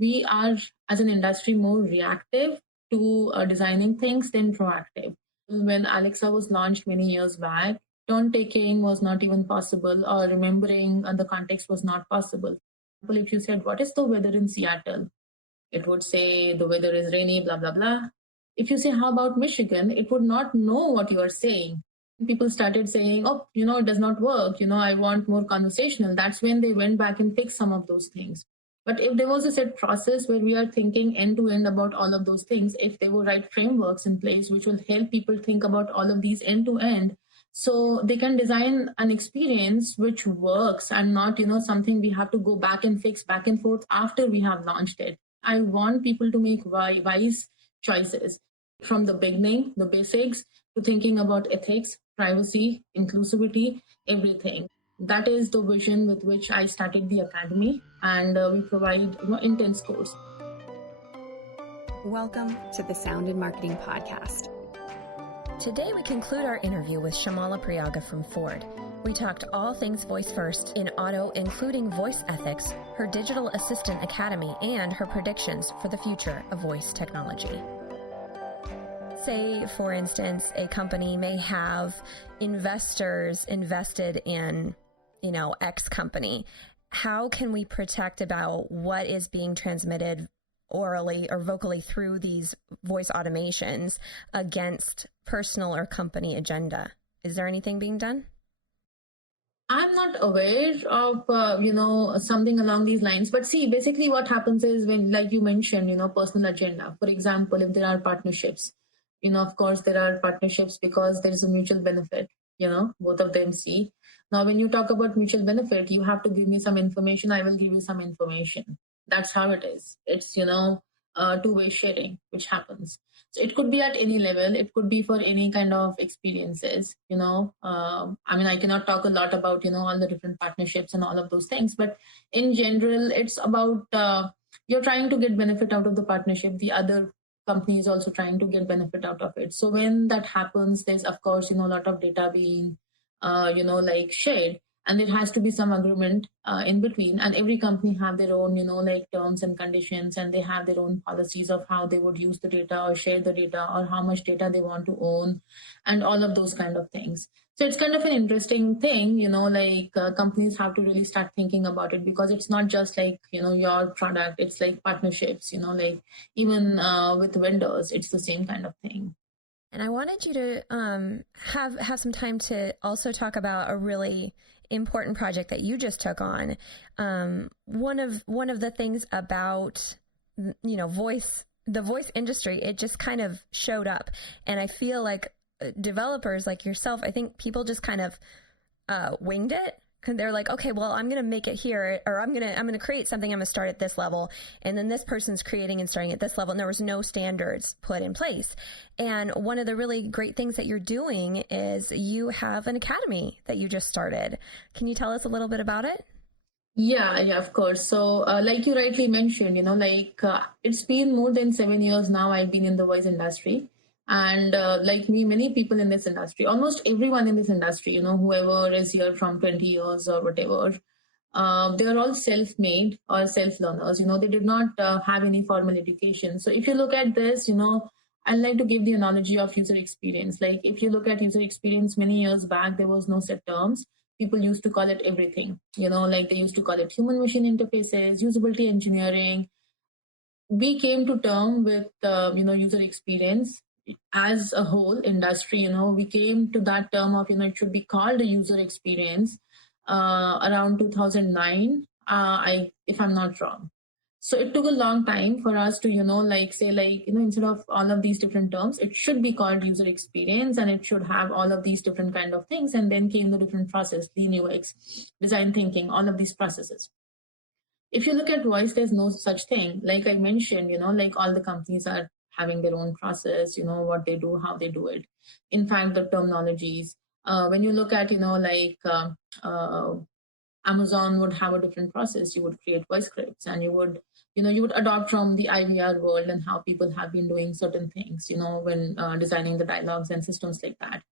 we are, as an industry, more reactive to designing things than proactive. When Alexa was launched many years back, turn taking was not even possible, or remembering the context was not possible. If you said, "What is the weather in Seattle?" it would say, "The weather is rainy, blah, blah, blah." If you say, "How about Michigan?" it would not know what you are saying. People started saying, "Oh, it does not work. I want more conversational." That's when they went back and fixed some of those things. But if there was a set process where we are thinking end to end about all of those things, if there were right frameworks in place which will help people think about all of these end to end, so they can design an experience which works and not, something we have to go back and fix back and forth after we have launched it. I want people to make wise choices from the beginning, the basics, to thinking about ethics, privacy, inclusivity, everything. That is the vision with which I started the academy, and we provide intense course. Welcome to the Sound in Marketing Podcast. Today we conclude our interview with Shyamala Prayaga from Ford. We talked all things voice first in auto, including voice ethics, her digital assistant academy, and her predictions for the future of voice technology. Say, for instance, a company may have investors invested in, X company. How can we protect about what is being transmitted orally or vocally through these voice automations against personal or company agenda? Is there anything being done? I'm not aware of, something along these lines. But see, basically what happens is when, like you mentioned, personal agenda. For example, if there are partnerships, of course, there are partnerships because there is a mutual benefit, both of them see. Now, when you talk about mutual benefit, you have to give me some information. I will give you some information. That's how it is. It's, two-way sharing, which happens. So it could be at any level. It could be for any kind of experiences, I cannot talk a lot about, all the different partnerships and all of those things. But in general, it's about you're trying to get benefit out of the partnership. The other company is also trying to get benefit out of it. So when that happens, there's, of course, a lot of data being, shared. And there has to be some agreement in between. And every company have their own, terms and conditions, and they have their own policies of how they would use the data or share the data or how much data they want to own and all of those kind of things. So it's kind of an interesting thing, companies have to really start thinking about it, because it's not just like, your product, it's like partnerships, even with vendors, it's the same kind of thing. And I wanted you to have some time to also talk about a really important project that you just took on. One of the things about the voice industry, it just kind of showed up, and I feel like developers like yourself, I think people just kind of winged it. They're like, okay, well, I'm going to make it here, or I'm going to create something. I'm going to start at this level, and then this person's creating and starting at this level. And there was no standards put in place. And one of the really great things that you're doing is you have an academy that you just started. Can you tell us a little bit about it? Yeah, of course. So like you rightly mentioned, it's been more than 7 years now I've been in the voice industry. And like me, many people in this industry, almost everyone in this industry, whoever is here from 20 years or whatever, they are all self-made or self-learners. They did not have any formal education. So if you look at this, I'd like to give the analogy of user experience. Like if you look at user experience many years back, there was no set terms. People used to call it everything, like they used to call it human-machine interfaces, usability engineering. We came to term with, user experience as a whole industry. We came to that term of, it should be called a user experience around 2009, if I'm not wrong. So it took a long time for us to, instead of all of these different terms, it should be called user experience, and it should have all of these different kind of things. And then came the different process, Lean UX, design thinking, all of these processes. If you look at voice, there's no such thing. Like I mentioned, all the companies are having their own process, what they do, how they do it. In fact, the terminologies, when you look at, Amazon would have a different process. You would create voice scripts, and you would adopt from the IVR world and how people have been doing certain things, when designing the dialogues and systems like that.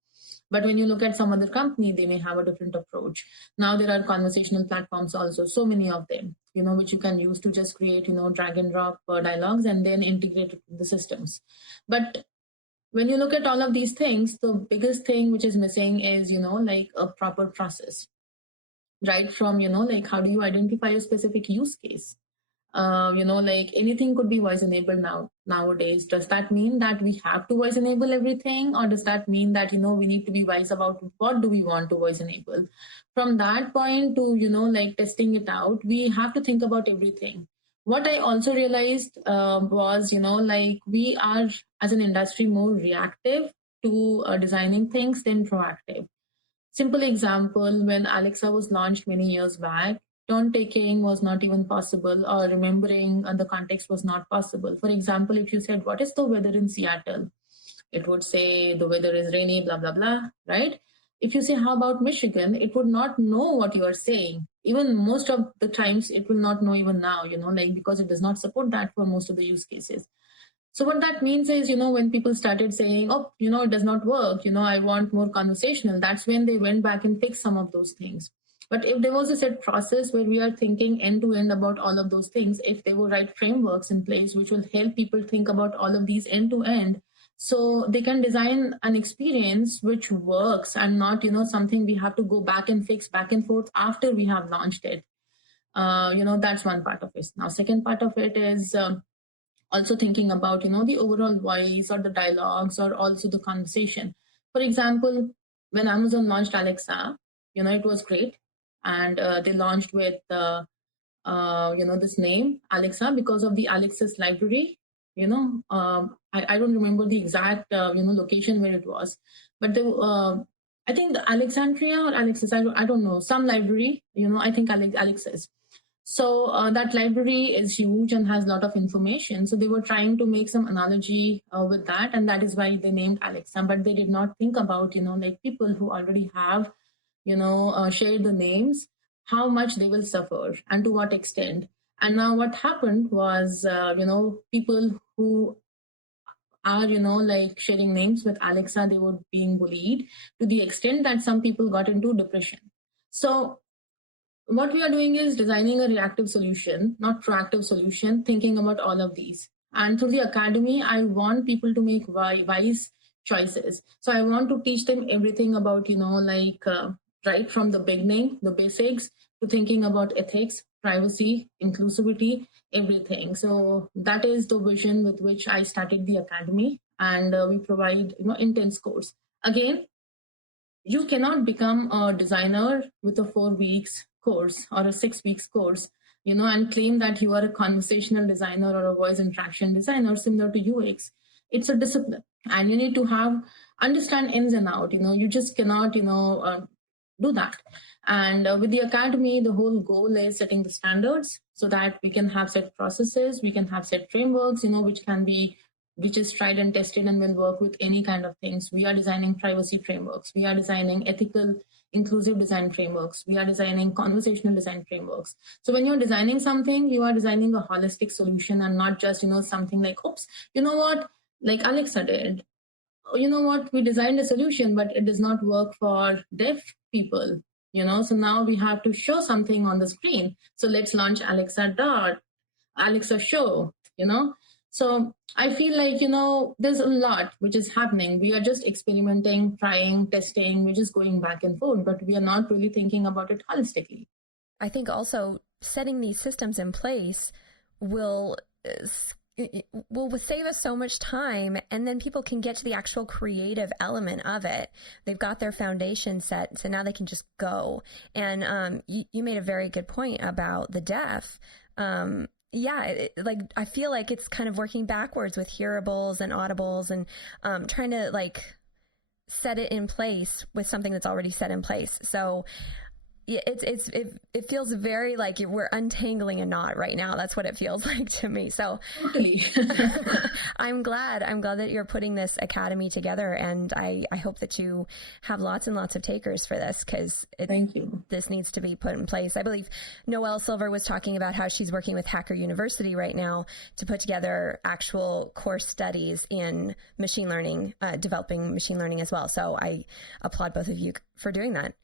But when you look at some other company, they may have a different approach. Now there are conversational platforms also, so many of them. which you can use to just create, drag and drop dialogues and then integrate it with the systems. But when you look at all of these things, the biggest thing which is missing is, like a proper process, right? From, like how do you identify a specific use case? Like anything could be voice enabled nowadays. Does that mean that we have to voice enable everything, or does that mean that we need to be wise about what do we want to voice enable? From that point to like testing it out, we have to think about everything. What I also realized was like we are as an industry more reactive to designing things than proactive. Simple example, when Alexa was launched many years back, tone taking was not even possible, or remembering the context was not possible. For example, if you said, "What is the weather in Seattle?" it would say, "The weather is rainy, blah, blah, blah," right? If you say, "How about Michigan?" it would not know what you are saying. Even most of the times, it will not know even now, like because it does not support that for most of the use cases. So what that means is, when people started saying, "Oh, it does not work, I want more conversational," that's when they went back and fixed some of those things. But if there was a set process where we are thinking end to end about all of those things, if there were right frameworks in place which will help people think about all of these end to end, so they can design an experience which works and not, something we have to go back and fix back and forth after we have launched it. That's one part of it. Now, second part of it is also thinking about the overall voice or the dialogues or also the conversation. For example, when Amazon launched Alexa, it was great, and they launched with this name Alexa because of the Alexis library. I don't remember the exact location where it was, but I think the Alexandria or Alexis, I don't know, some library, I think Alexis. So that library is huge and has a lot of information. So they were trying to make some analogy with that, and that is why they named Alexa. But they did not think about, like people who already have, shared the names, how much they will suffer and to what extent. And now what happened was, people who are, like sharing names with Alexa, they were being bullied to the extent that some people got into depression. So what we are doing is designing a reactive solution, not proactive solution, thinking about all of these. And through the academy, I want people to make wise choices. So I want to teach them everything about, like right from the beginning, the basics, to thinking about ethics, privacy, inclusivity, everything. So that is the vision with which I started the academy, and we provide, intense course. Again, you cannot become a designer with a 4 weeks course or a 6 weeks course, and claim that you are a conversational designer or a voice interaction designer similar to UX. It's a discipline, and you need to understand ins and out. You just cannot, do that. And with the academy, the whole goal is setting the standards so that we can have set processes, we can have set frameworks, which is tried and tested and will work with any kind of things. We are designing privacy frameworks. We are designing ethical, inclusive design frameworks. We are designing conversational design frameworks. So when you're designing something, you are designing a holistic solution and not just, something like, oops, what, like Alexa did. What, we designed a solution, but it does not work for deaf people, so now we have to show something on the screen. So let's launch Alexa Show, So I feel like, there's a lot which is happening. We are just experimenting, trying, testing, we're just going back and forth, but we are not really thinking about it holistically. I think also setting these systems in place will save us so much time, and then people can get to the actual creative element of it. They've got their foundation set, so now they can just go. And you made a very good point about the deaf. I feel like it's kind of working backwards with hearables and audibles, and trying to set it in place with something that's already set in place. So it feels very like we're untangling a knot right now. That's what it feels like to me. So totally. I'm glad that you're putting this academy together, and I hope that you have lots and lots of takers for this, because thank you. This needs to be put in place. I believe Noelle Silver was talking about how she's working with Hacker University right now to put together actual course studies in machine learning, developing machine learning as well. So I applaud both of you for doing that.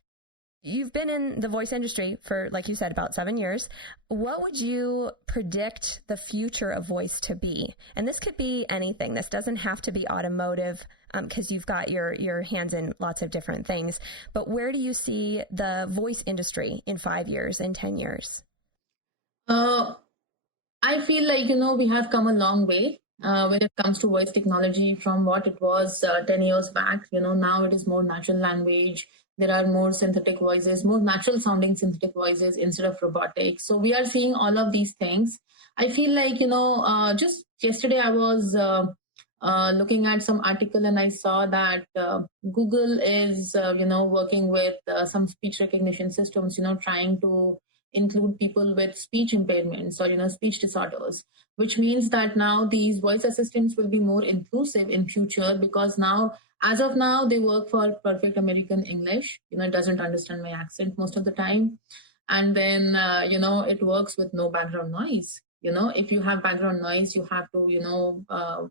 you've been in the voice industry for, like you said, about 7 years. What would you predict the future of voice to be? And this could be anything. This doesn't have to be automotive, because you've got your hands in lots of different things. But where do you see the voice industry in 5 years, in 10 years? I feel like, we have come a long way when it comes to voice technology from what it was 10 years back. Now it is more natural language. There are more synthetic voices, more natural sounding synthetic voices instead of robotic. So we are seeing all of these things. I feel like, just yesterday I was looking at some article and I saw that Google is, working with some speech recognition systems, trying to include people with speech impairments or, speech disorders, which means that now these voice assistants will be more inclusive in future, because now, as of now, they work for perfect American English. It doesn't understand my accent most of the time. And then, it works with no background noise. If you have background noise, you have to,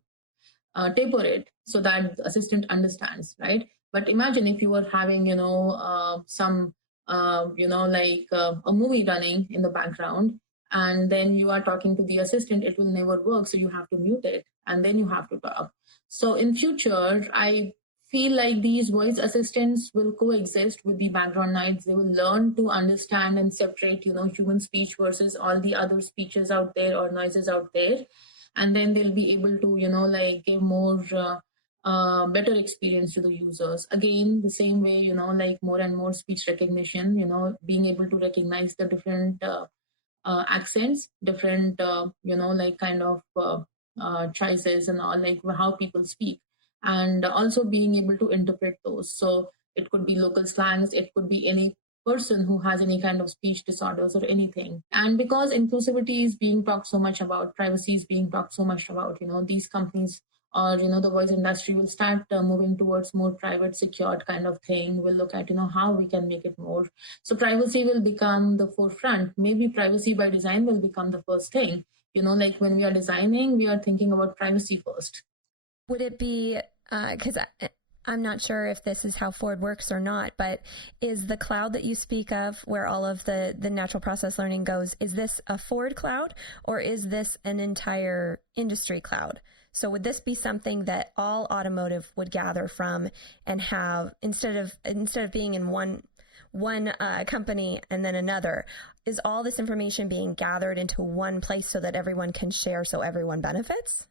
taper it so that the assistant understands, right? But imagine if you were having, some, like a movie running in the background, and then you are talking to the assistant, it will never work. So you have to mute it and then you have to talk. So in future, I feel like these voice assistants will coexist with the background noise. They will learn to understand and separate, human speech versus all the other speeches out there or noises out there. And then they'll be able to, like give more better experience to the users. Again, the same way, like more and more speech recognition, being able to recognize the different accents, different, like kind of choices and all, like how people speak, and also being able to interpret those. So it could be local slangs, it could be any person who has any kind of speech disorders or anything. And because inclusivity is being talked so much about, privacy is being talked so much about, these companies or, the voice industry will start moving towards more private, secured kind of thing. We'll look at, how we can make it more. So privacy will become the forefront. Maybe privacy by design will become the first thing. Like when we are designing, we are thinking about privacy first. Would it be, because I'm not sure if this is how Ford works or not, but is the cloud that you speak of where all of the natural process learning goes, is this a Ford cloud or is this an entire industry cloud? So would this be something that all automotive would gather from and have, instead of being in one company and then another, is all this information being gathered into one place so that everyone can share, so everyone benefits?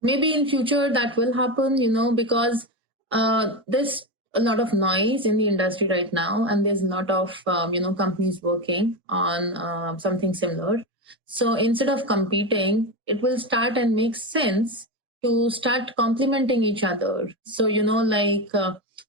Maybe in future that will happen, because there's a lot of noise in the industry right now, and there's a lot of, companies working on something similar. So instead of competing, it will start and make sense to start complementing each other. So, like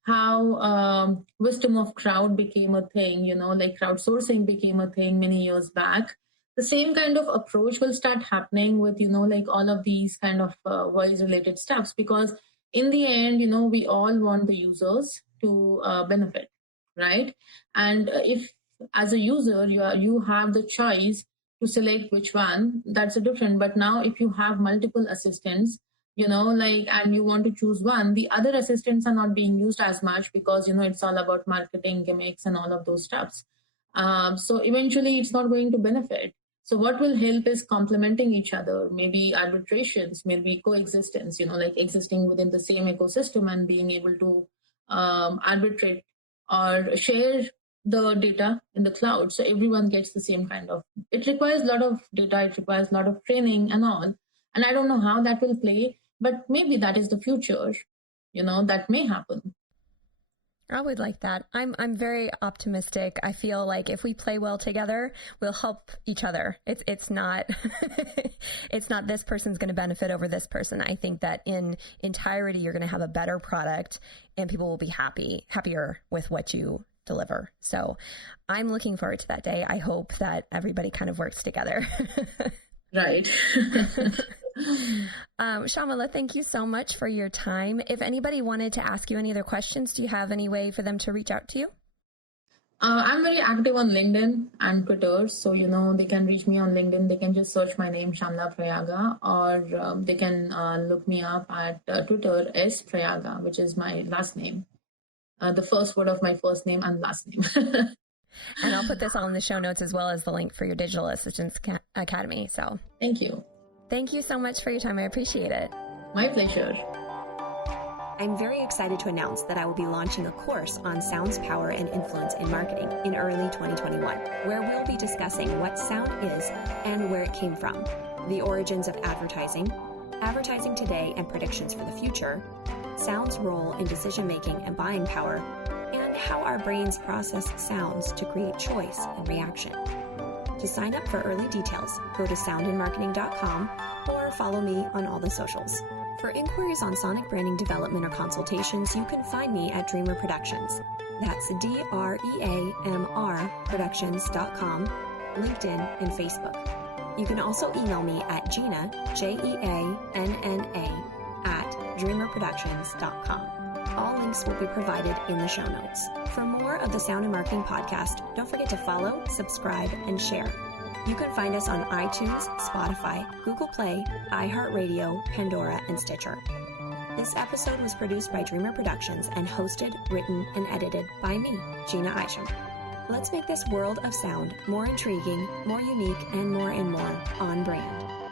how wisdom of crowd became a thing, like crowdsourcing became a thing many years back. The same kind of approach will start happening with, like all of these kind of voice related stuffs, because in the end, we all want the users to benefit, right? And if as a user, you have the choice to select which one, that's a different. But now if you have multiple assistants, like, and you want to choose one, the other assistants are not being used as much because, it's all about marketing gimmicks and all of those stuffs. So eventually it's not going to benefit. So what will help is complementing each other, maybe arbitrations, maybe coexistence, like existing within the same ecosystem and being able to arbitrate or share the data in the cloud so everyone gets the same kind of. It requires a lot of data, it requires a lot of training and all. And I don't know how that will play, but maybe that is the future, that may happen. I would like that. I'm very optimistic. I feel like if we play well together, we'll help each other. It's not it's not this person's going to benefit over this person. I think that in entirety you're going to have a better product and people will be happier with what you deliver. So I'm looking forward to that day. I hope that everybody kind of works together. Right. Shyamala, thank you so much for your time. If anybody wanted to ask you any other questions, do you have any way for them to reach out to you? I'm very active on LinkedIn and Twitter. So, they can reach me on LinkedIn. They can just search my name, Shyamala Prayaga, or they can look me up at Twitter, S Prayaga, which is my last name. the first word of my first name and last name. And I'll put this all in the show notes as well as the link for your Digital Assistance Academy. So Thank you. thank you so much for your time. I appreciate it. My pleasure. I'm very excited to announce that I will be launching a course on sound's power and influence in marketing in early 2021, where we'll be discussing what sound is and where it came from, the origins of advertising, advertising today and predictions for the future, sound's role in decision-making and buying power, and how our brains process sounds to create choice and reaction. To sign up for early details, go to soundandmarketing.com or follow me on all the socials. For inquiries on sonic branding development or consultations, you can find me at Dreamr Productions. That's DREAMR Productions.com, LinkedIn, and Facebook. You can also email me at Jeanna, Jeanna, at dreamrproductions.com. All links will be provided in the show notes. For more of the Sound and Marketing Podcast, don't forget to follow, subscribe, and share. You can find us on iTunes, Spotify, Google Play, iHeartRadio, Pandora, and Stitcher. This episode was produced by Dreamr Productions and hosted, written, and edited by me, Jeanna Isham. Let's make this world of sound more intriguing, more unique, and more on brand.